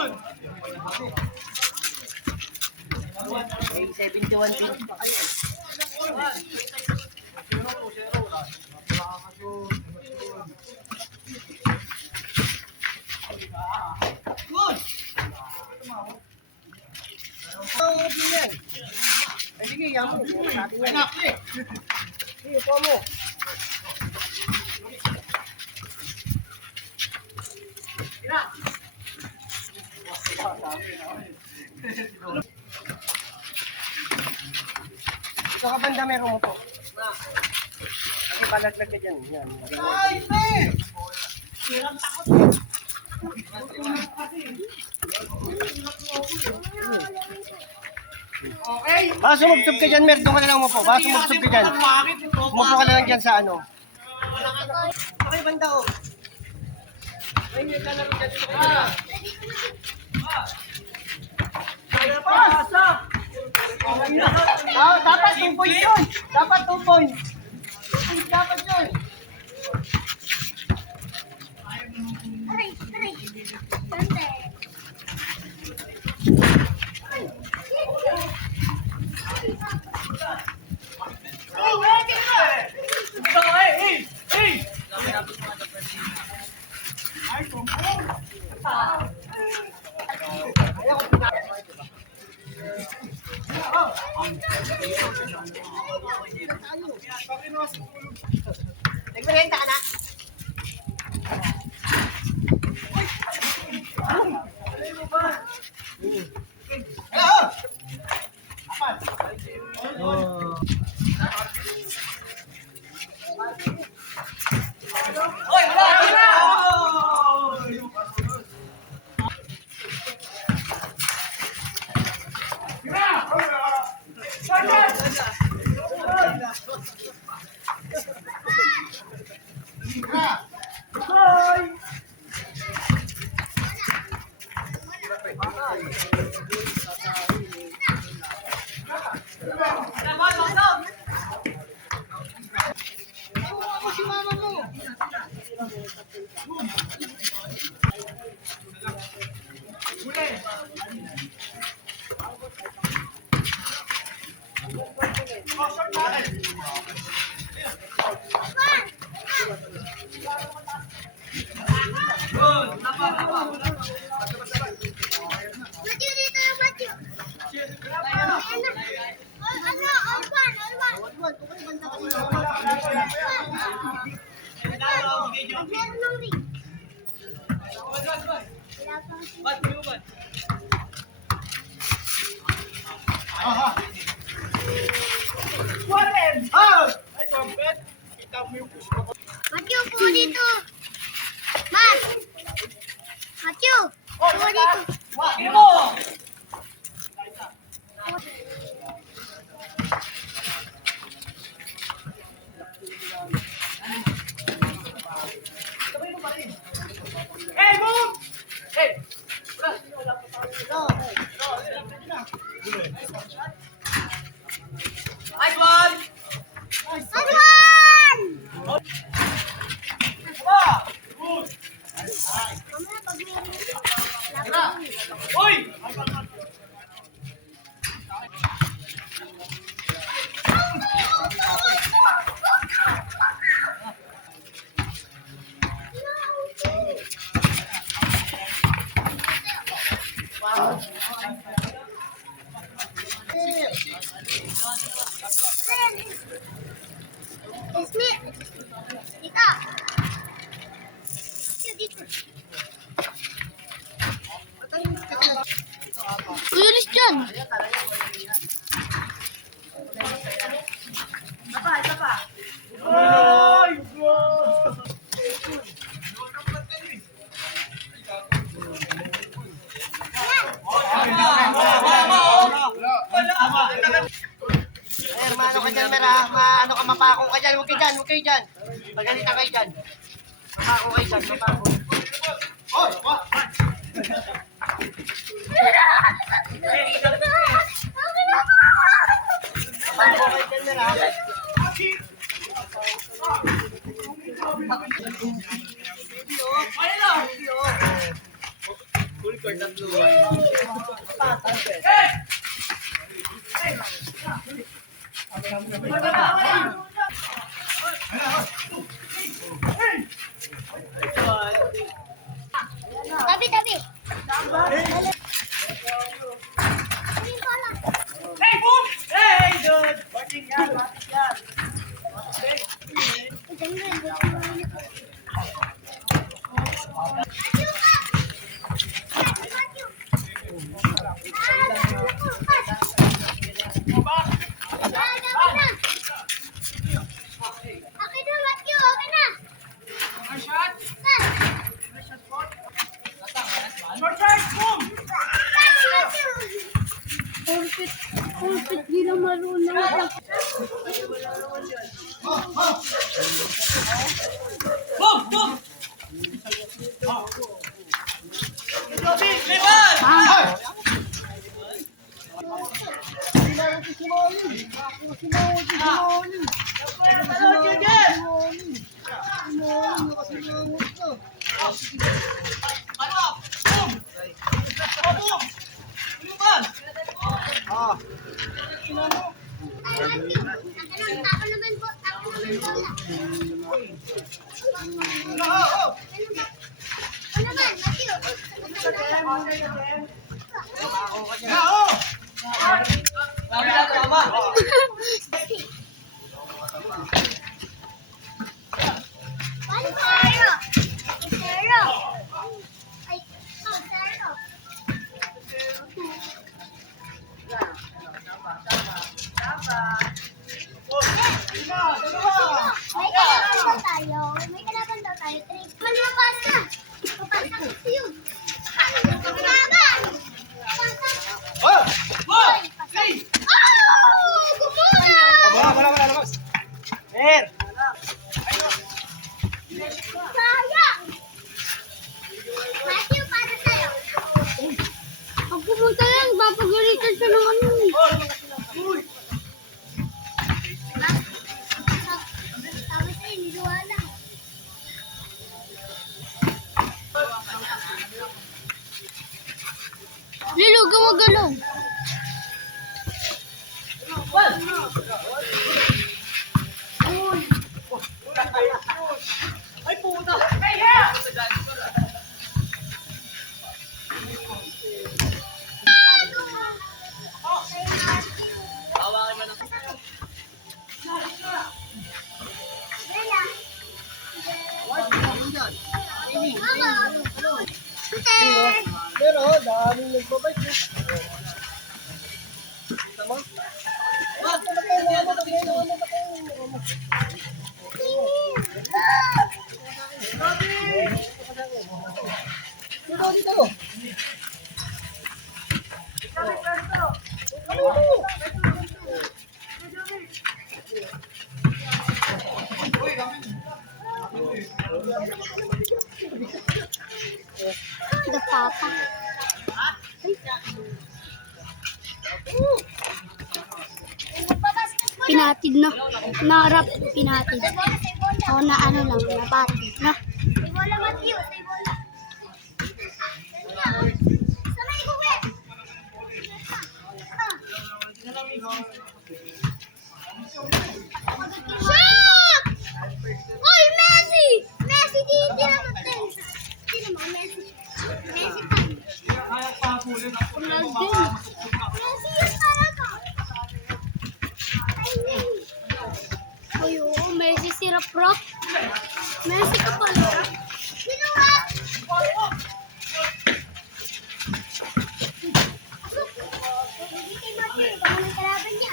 May 71 feet. Sige, yan mo. Sige, po mo. Ito ka banda meron mo po. Kasi palaglag ka dyan. Yan. Ay, pe! Hirang takot. Okay. Baka sumubsob ka dyan, Mer. Doon ka na lang mo po. Baka sumubsob ka dyan. Umupo ka na lang dyan sa ano. Okay, banda o. Ay, may kalaro dyan. Dapat 2 points yun. Dapat 2 points. 2 points dapat yun. Aray, aray. Sante. Nagmerienda ka na? Matthew, dito yung Matthew. Ano? Alwan, alwan. Meron ng ring. Matthew, po dito. Mas! Matthew! Po dito. Alwan! Mamaya pag Ismi! Dito! Dito! Ulis dyan! Mano ka dyan, Mer, ha? Maano ka, mapako ka dyan. Huwag kayo dyan. Pagalitan kayo dyan. Mapako kayo dyan, mapako. Mapako kayo dyan, Mer, ha? Tabi, tabi. Ayun pala. Okay na, Matthew. Okay na. Pulpit, di na marunong. Ay, Matthew. Ako naman po. Ako naman bola. Ano naman, Matthew? Paano Zero? Zero. Ay, Zero. May kalaban daw tayo. May kalaban daw tayo. Malapas na. Papasa ko yun. Ano yung kalaban? Oh! Gumuna! Sayang! Matthew, para sa'yo. Pag pumunta yan, papagalitan siya ng ano eh. Tapos eh, niluwala. Lilo, gumagalaw. Pero, daming nagbabike. Tama? Dito. The papa. Pinatid na. Naharap, pinatid. O na ano lang, napatid na. Say bola, Matthew. Say bola. Sana ikuwi. Shoot! Oy, Messi! Messi, di namatay. Sino mo, Messi? Messi pa. Ronaldo. Messi yun talaga. Ay, oo, Messi sirap rock. Messi ka pala. Sino ba? Hindi kay Matthew, baka may kalaban niya.